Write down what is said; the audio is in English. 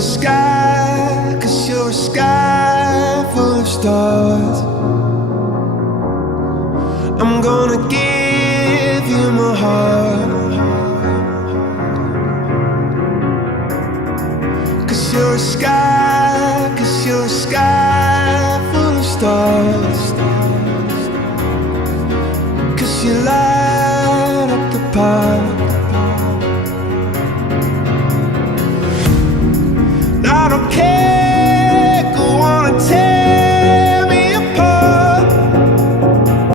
a sky, 'cause you're a sky full of stars. I'm gonna give you my heart, 'cause you're a sky, 'cause you're a sky full of stars. 'Cause you light up the path.